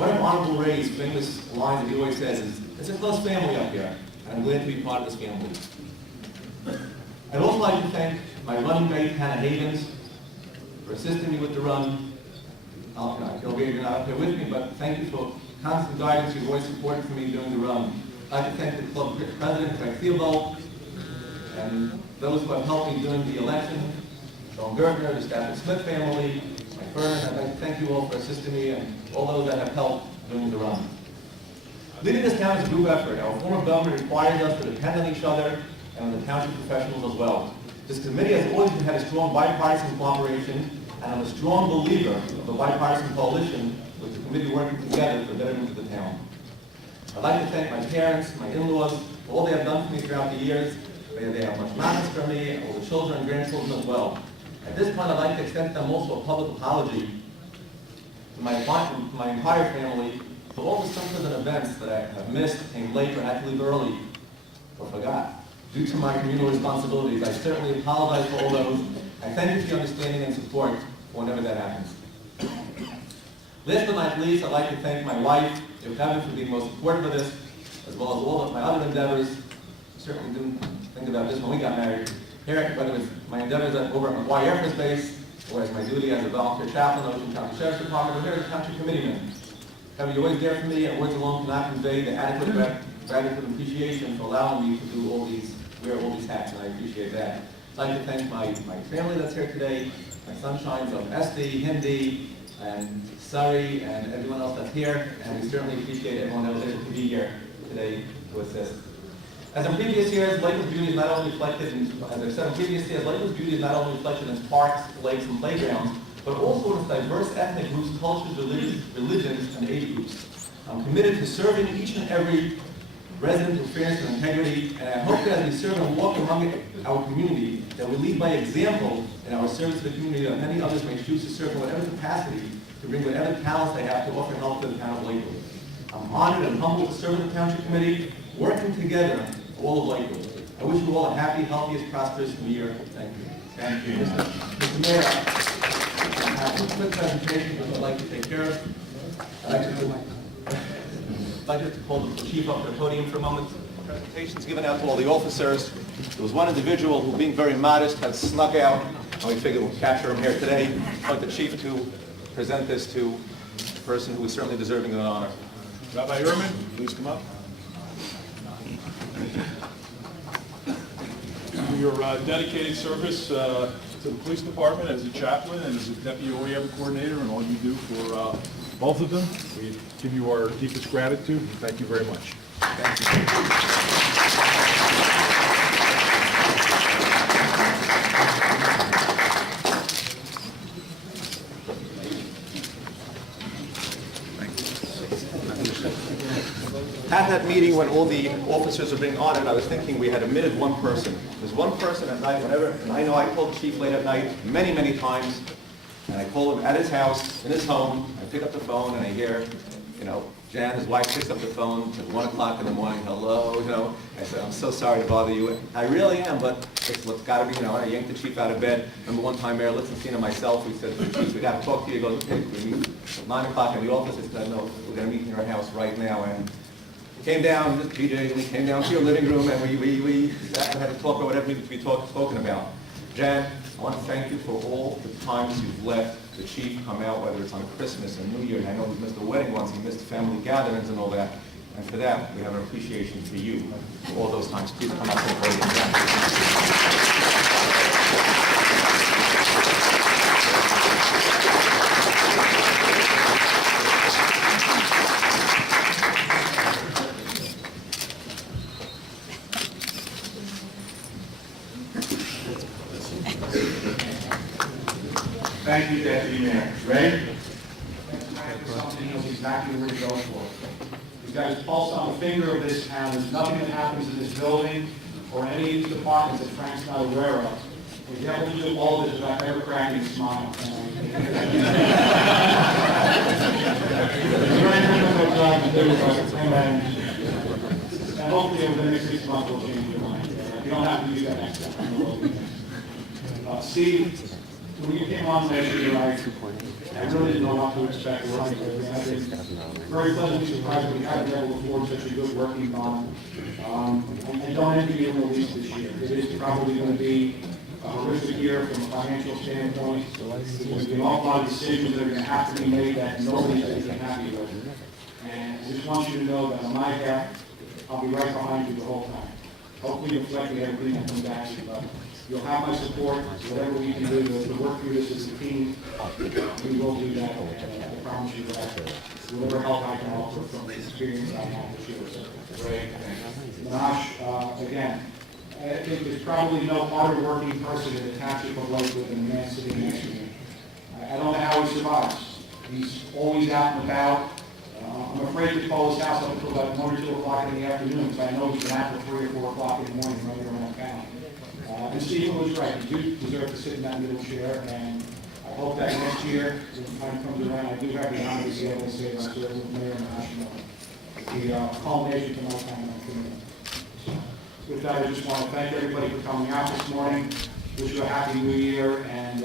One of Honorable Ray's famous lines that he always says is, "It's a close family up here, and I'm glad to be part of this family." I'd also like to thank my running mate, Hannah Havens, for assisting me with the run. You're not up here with me, but thank you for constant guidance. You've always supported for me during the run. I'd like to thank the club president, Craig Theobald, and those who have helped me during the election, Sean Gertner, the Stafford Smith family, my firm. I'd like to thank you all for assisting me and all those that have helped during the run. Leading this town is a group effort. Our form of government requires us to depend on each other and on the township professionals as well. This committee has always had a strong bipartisan cooperation, and I'm a strong believer of the bipartisan coalition with the committee working together for the betterment of the town. I'd like to thank my parents, my in-laws, for all they have done for me throughout the years. They have much madness for me, and all the children and grandchildren as well. At this point, I'd like to extend to them also a public apology to my entire family for all the symptoms and events that I have missed, came late, or had to leave early, or forgot. Due to my communal responsibilities, I certainly apologize for all those. I thank you for your understanding and support whenever that happens. Last but not least, I'd like to thank my wife, Kevin, for being most supportive of this, as well as all of my other endeavors. I certainly didn't think about this when we got married. Here, whether it was my endeavors over at McGuire Air Force Base, or as my duty as a volunteer chaplain at Ocean County Sheriff's Department, or here as a township committeeman. Kevin, you're always there for me, and words alone cannot convey the adequate gratitude and appreciation for allowing me to do all these, wear all these hats, and I appreciate that. I'd like to thank my family that's here today, my sunshines of Esti, Hindi, and Surrey, and everyone else that's here, and we certainly appreciate everyone that was able to be here today to assist. As in previous years, Lakewood's beauty is not only reflected in, as I've said in previous years, Lakewood's beauty is not only reflected in parks, lakes, and playgrounds, but also in its diverse ethnic groups, cultures, religions, and age groups. I'm committed to serving each and every resident with fairness and integrity, and I hope that as we serve and walk among our community, that we lead by example in our service to the community, that many others may choose to serve in whatever capacity to bring whatever talents they have to offer help to the town of Lakewood. I'm honored and humbled to serve in the Township Committee, working together for all of Lakewood. I wish you all a happy, healthy, prosperous new year. Thank you. Thank you. Mr. Mayor, I have two quick presentations which I'd like to take care of. I'd like to call the chief up to the podium for a moment. Presentations given out to all the officers. There was one individual who, being very modest, had snuck out, and we figured we'll capture him here today. I'd like the chief to present this to a person who is certainly deserving of an honor. Rabbi Ehrman, please come up. For your dedicated service to the police department as a chaplain and as a deputy OEM coordinator, and all you do for both of them, we give you our deepest gratitude. Thank you very much. Thank you. At that meeting when all the officers were being honored, I was thinking we had omitted one person. There's one person at night, and I know I called the chief late at night many, many times, and I call him at his house, in his home. I pick up the phone and I hear, Jan, his wife, picks up the phone at 1 o'clock in the morning. Hello, I said, I'm so sorry to bother you. I really am, but it's got to be, I yanked the chief out of bed. Remember one time, Mayor Lichtenstein and myself, we said to the chief, we got to talk to you. He goes, okay, we meet at 9 o'clock in the office. I said, no, we're going to meet in your house right now. And we came down, Mr. PJ, we came down to your living room, and we sat and had to talk about whatever needed to be spoken about. Jan, I want to thank you for all the times you've let the chief come out, whether it's on Christmas and New Year. And I know he's missed the wedding once, he missed family gatherings and all that. And for that, we have an appreciation for you for all those times. Please come up to the podium. Thank you, Deputy Mayor. Ready? Something he knows exactly where he's going for. He's got his pulse on the finger of this town. There's nothing that happens in this building or any of these departments that Frank's not aware of. He's able to do all this without ever cracking a smile. And hopefully over the next 6 months we'll change your mind. You don't have to do that next time. Steve, when you came on last year, I really didn't know what to expect working with you. very pleasantly surprised that we haven't been able to afford such a good working bond. I don't envy you in the least this year. It is probably going to be a horrific year from a financial standpoint. There's going to be an awful lot of decisions that are going to have to be made that nobody's going to be happy with. And I just want you to know that on my half, I'll be right behind you the whole time. Hopefully reflecting everything that comes back to you, but you'll have my support, whatever we can do to work through this as a team, we will do that, and I promise you that, whatever help I can offer from the experience I have this year. So, great. Manash, again, I think there's probably no harder working person in the township of Lakewood than the man sitting next to me. I don't know how he survives. He's always out and about. I'm afraid to call his house up until about 1 or 2 o'clock in the afternoon, because I know he's been out till 3 or 4 o'clock in the morning running around town. And Stephen was right. You do deserve to sit in that middle chair, and I hope that next year, when the time comes around, I do have the honor to be able to say that I served with Mayor Manash. The culmination to my time on committee. With that, I just want to thank everybody for coming out this morning. Wish you a happy new year, and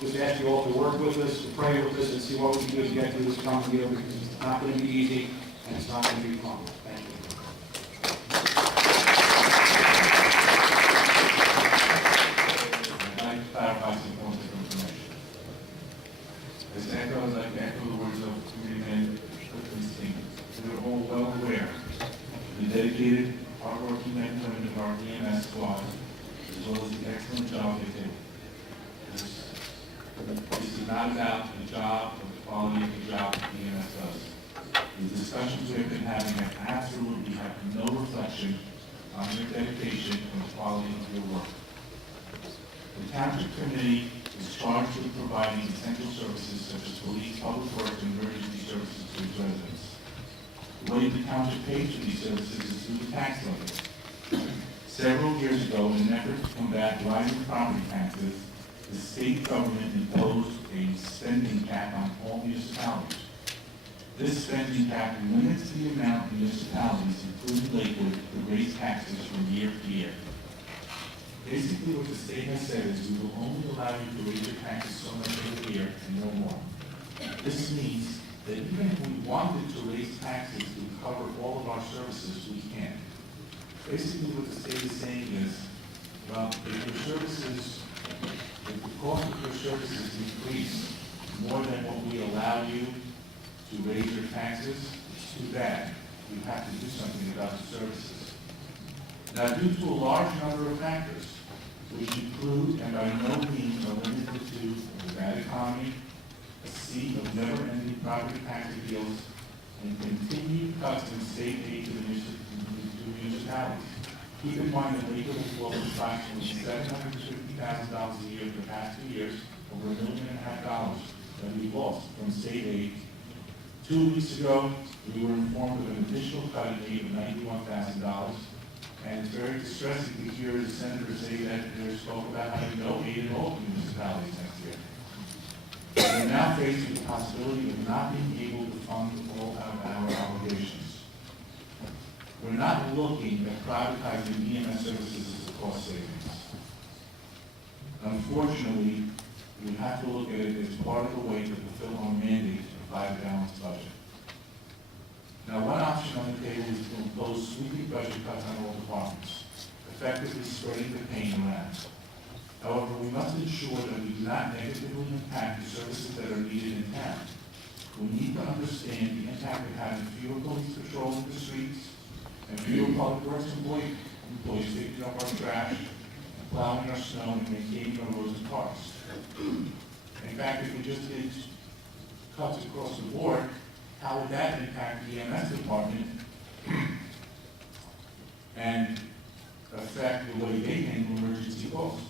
just ask you all to work with us, to pray with us, and see what we can do to get through this coming year, because it's not going to be easy, and it's not going to be fun. Thank you. I'd like to clarify some points of information. I'd like to echo the words of Committeeman Clifton. We're all well aware of the dedicated, hardworking men and women of our EMS squad, as well as the excellent job they do. This is not about the job or the quality of the job that EMS does. The discussions we have been having have absolutely had no reflection on your dedication and the quality of your work. The Township Committee is charged with providing essential services such as police, public works, and emergency services to its residents. The way the Township pays for these services is through the tax levy. Several years ago, in an effort to combat rising property taxes, the state government imposed a spending cap on all municipalities. This spending cap limits the amount municipalities, including Lakewood, to raise taxes from year to year. Basically, what the state has said is we will only allow you to raise your taxes so much every year and no more. This means that even if we wanted to raise taxes to cover all of our services, we can't. Basically, what the state is saying is, well, if your services, if the cost of your services increase more than what we allow you to raise your taxes, it's too bad. You have to do something about the services. Now, due to a large number of factors, which include, and by no means are limited to, the bad economy, a sea of never-ending property tax appeals, and continued cuts in state aid to the municipalities. Keep in mind that Lakewood has lost approximately $750,000 a year for the past 2 years, over $1.5 million that we've lost from state aid. 2 weeks ago, we were informed of an additional cut in aid of $91,000, and it's very distressing to hear the senator say that there spoke about having no aid at all to municipalities next year. We're now faced with the possibility of not being able to fund all of our obligations. We're not looking at privatizing EMS services as a cost savings. Unfortunately, we have to look at it as part of the way to fulfill our mandate to provide a balanced budget. Now, one option on the table is to impose sweeping budget cuts on all departments, effectively spreading the pain around. However, we must ensure that we do not negatively impact the services that are needed in town. We need to understand the impact of having fewer police patrolling the streets and fewer public works employees picking up our trash, and plowing our snow, and maintaining our roads and parks. In fact, if we just did cuts across the board, how would that impact the EMS department and affect the way they handle emergency calls?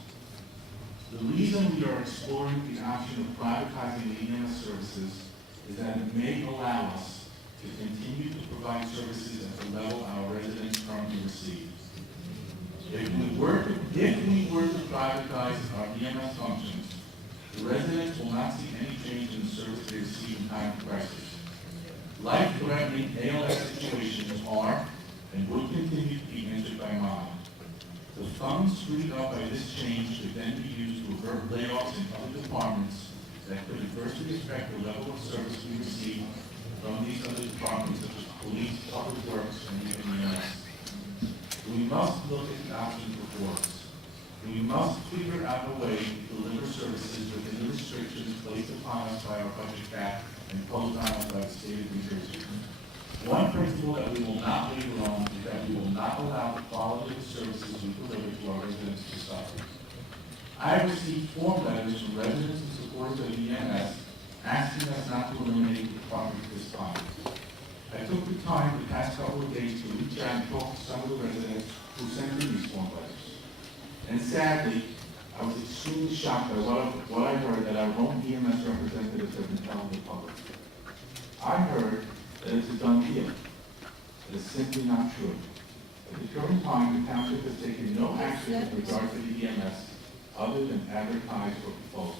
The reason we are exploring the option of privatizing the EMS services is that it may allow us to continue to provide services at the level our residents currently receive. If we were to privatize our EMS functions, the residents will not see any change in the service they receive in time of crisis. Life-threatening ALS situations are and will continue to be answered by mine. The funds freed up by this change could then be used to avert layoffs in other departments that could adversely affect the level of service we receive from these other departments Public Works and even EMS. We must look at the options before us. We must figure out a way to deliver services within the restrictions placed upon us by our budget cap and imposed on us by the state of New Jersey. One principle that we will not waver on is that we will not allow the quality of the services we deliver to our residents to suffer. I have received form letters from residents and supporters of EMS asking us not to eliminate the department at this time. I took the time the past couple of days to reach out and talk to some of the residents who sent me these form letters. And sadly, I was extremely shocked by what I heard that our own EMS representatives have been telling the public. I heard that it's a done deal. That is simply not true. At the current time, the township has taken no action with regard to the EMS other than advertise or propose.